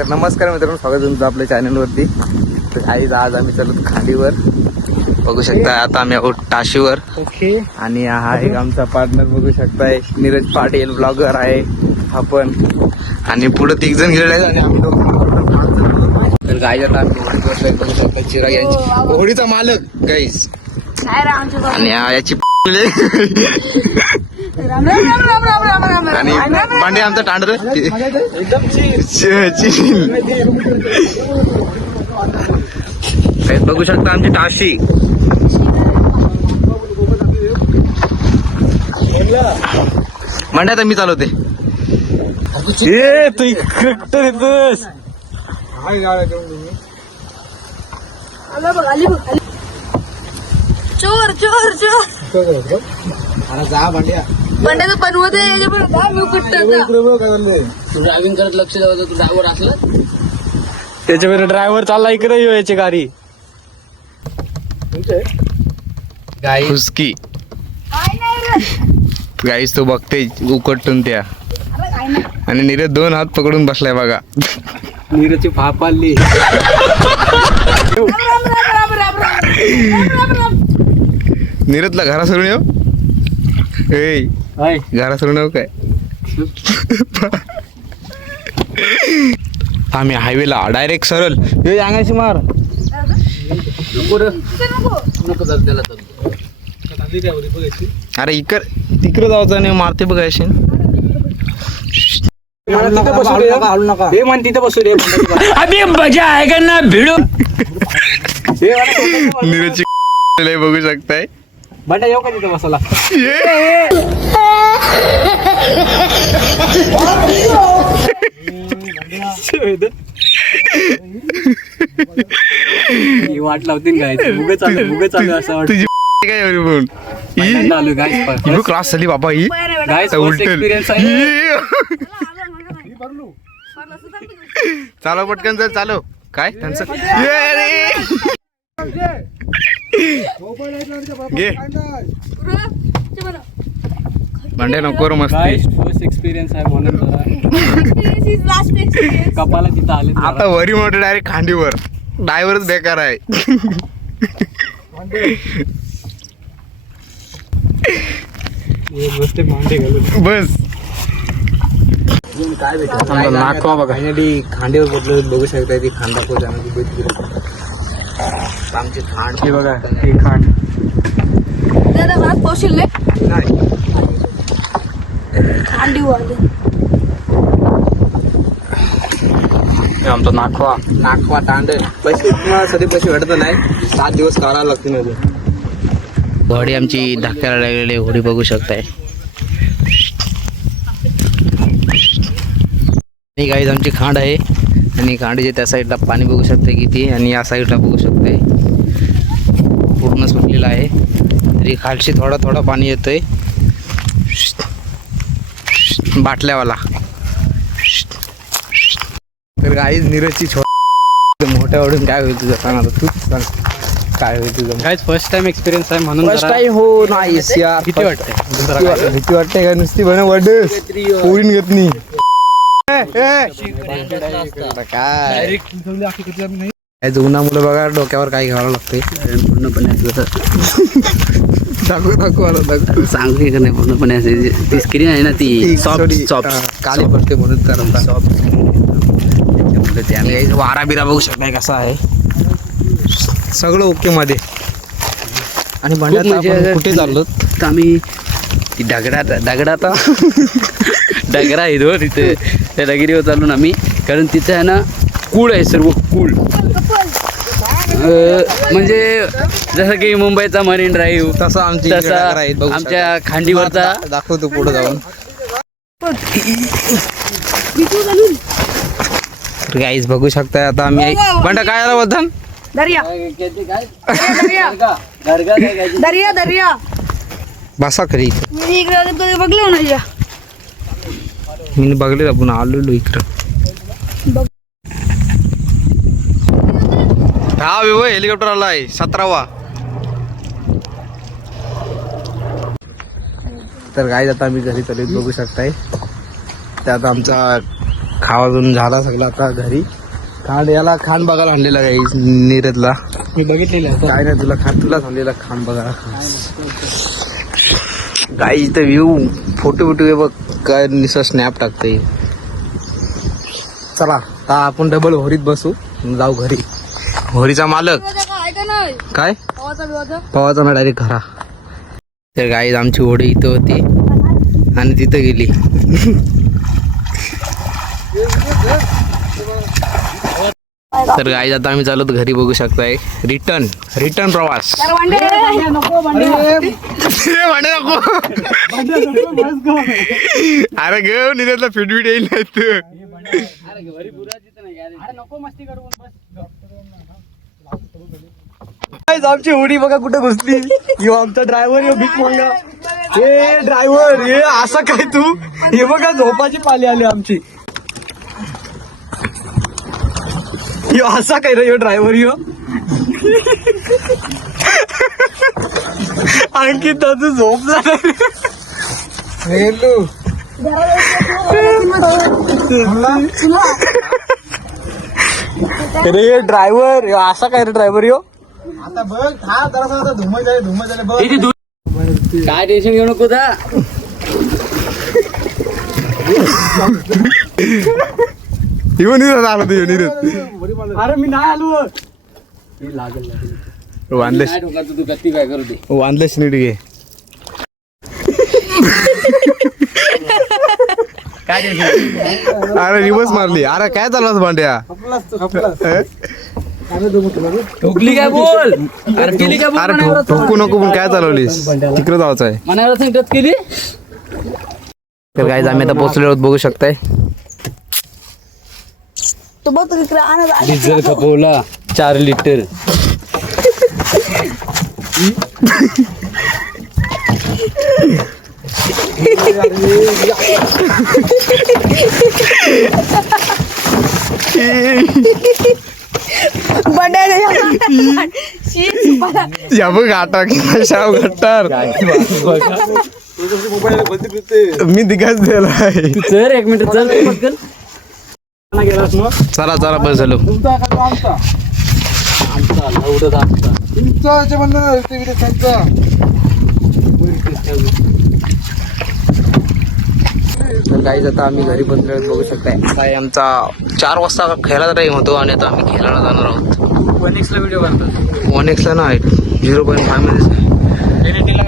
तर नमस्कार मित्रांनो, स्वागत तुमचं आपल्या चॅनलवरती. तर आज आम्ही चाललो खांडीवर. बघू शकता आता आम्ही आहोत टाशीवर. ओके. आणि हा एक आमचा पार्टनर बघू शकताय, नीरज पाटील ब्लॉगर आहे हा पण. आणि पुढे 3 जण गेलेले आहेत आणि आम्ही दोघं. तर गाईज आता आम्ही होडीत बसलोय. बघू शकता चिराग यांची होडीचा मालक गाईज. आणि याची आणि भांडे आमचा टांडर बघू शकता आमची टाशी. म्हणण्यात मी चालवते. तू इकडे येतोस. चोर चोर चोर जा भांड्या बंड्याचं बनवत ड्रायव्हिंग करत लक्ष द्यावं. तू ड्रायव्हर असलं त्याच्यावर ड्रायव्हर चालला इकडे यायची गाडी. गाई हुसकी गाईस तो बघते उकटून त्या. आणि नीरज 2 हात पकडून बसलाय बघा. नीरजची फाप आली. नीरजला घरा सोडून येऊ. ए घरा सोडून येऊ काय. आम्ही हायवेला डायरेक्ट सरळ हे अंगाशी मार. अरे तिकडे जायचं नाही, मारते बघायशी. तिथे बसू दे. अभी मजा आएगा ना भिडो. नीरजची बघू शकताय. बंडा येऊ का तिथे बसायला. वाट लावतील काय. मुग चालू असं वाटतं. काय आलो गाईस. क्रॉस झाली बाबा ही. गाईस उलट एक्सपिरियन्स आहे. चालव पटकन जर चालव. काय त्यांचं घे भांडे नको रे मस्ती. फर्स्ट एक्सपिरियन्स आहे म्हणून कपाला तिथं आले. आता वरी मोठे डायरेक्ट खांडीवर. ड्रायव्हरच बेकार आहे. बस काय नाकवा बघा. खांडीवर बदलत बघू शकता. ती खांदा को जाण्याची आमची खांड हे बघा. हे खांड कौशल्य नाही. अंडी आमचा नाकवा तांड पैसे सध्या पैसे भेटत नाही. 7 दिवस करावं लागते मध्ये. होडी आमची धाक्याला लागलेली होडी बघू शकताय. ही गाईज आमची खांड आहे. आणि खांडीचे त्या साईडला पाणी बघू शकते किती. आणि या साईडला बघू शकते पूर्ण सुटलेलं आहे. तरी खालशी थोडा पाणी येतोय बाटल्यावाला. तर गाईज नीरजची मोठ्या वडून काय होईल तुझं सांग. आता तूच सांग काय होईल तुझं. गाईस फर्स्ट टाइम एक्सपिरियन्स आहे म्हणून फर्स्ट टाइम. हो नाहीस यार. भीती वाटते. भीती वाटते का नुसती बन वड पोरीन घेत नाही. काय जुना मुलं बघा डोक्यावर काय घ्यावं लागतंय पूर्णपणे. दाखव दाखव सांगू का नाही पूर्णपणे असे ती स्क्रीन आहे ना ती सॉफ्ट काली पडते म्हणून त्यामुळे वारा बिरा बघू शकताय कसा आहे. सगळं ओके मध्ये. आणि भांड्यात म्हणजे कुठे चाललो तर आम्ही ती दगडात डगरा आहे तो तिथे. त्या डगिरीवर चालून आम्ही, कारण तिथे आहे ना कूळ आहे, सर्व कूळ. म्हणजे जसं की मुंबईचा मरीन ड्राईव्ह तसा आमच्या खांडीवरचा दाखवतो पुढे जाऊन. गाईज बघू शकताय आता आम्ही. बंडा काय आला बद्दल दर्या दर्या दर्या बसा खरी. मी इकडे बघले ना. मी बघले पुन्हा आलेलो इकडं. हा विवो हेलिकॉप्टर आलाय 17वा. तर गाईज आता आम्ही घरी चालू बघू शकताय. त्यात आमचा खावाजून झाला सगळं आता घरी. याला खान बघायला आणलेला काही नीरजला मी बघितलेलं काय नाही तुलाच आणलेला खान बघायला. काही इथं व्ह्यू फोटो बघ काय निसं स्नॅप टाकते. चला आता आपण डबल होरीत बसू जाऊ घरी. होरीचा मालक काय पवाचा ना डायरेक्ट घरा. तर गाईज आमची होडी इथं होती आणि तिथं गेली. तर गाईज आता आम्ही चालवतो घरी बघू शकताय. रिटर्न प्रवास. अरे घेऊ निघाला फिटफिट येईल नाही तू. आमची होडी बघा कुठे घुसली. यो आमचा ड्रायव्हर यो भीक मंगा. हे ड्रायव्हर हे असं काय तू. हे बघा झोपाची पाली आली आमची. यो असा काय रे यो ड्रायव्हर यो. आणखी त्याचं झोप झालं. रे ड्रायव्हर असा काय रे ड्रायव्हर यो. आता बघ हा जरा धुमं झाले बघ. काय टेन्शन घेऊ नको दा. येऊन आला तू येऊन अरे मी नाही आलो. वांदलेश काय ठोका तू गत्ती काय करू दे. वांदलेश नीट घे. काय टेन्शन. अरे रिवर्स मारली. अरे काय चालू भांड्या. ठोकली काय बोल. अरे केली काय बोल. अरे ठोकू नको पण काय चालवलीस. तिकडे जायचं आहे. मनाला सांगत केली. तर गाईज आम्ही आता पोहोचलो आहोत बघू शकताय. तो बघ तू इकडे आणत डिझेल खपवला 4 लिटर. या बघ गाटा किंवा शाव गट्टार. मी दिगाच दिलाय. चल 1 मिनिट चल पटकन. चला चला बस झालो. गाईज आता आम्ही घरी बसलो बघू शकताय. काय आमचा 4 वाजता खेळायला टाईम होतो आणि आता आम्ही खेळायला जाणार आहोत. 1x ला व्हिडिओ बनतो. 1x ला नाही 0.5 मध्ये. LED ला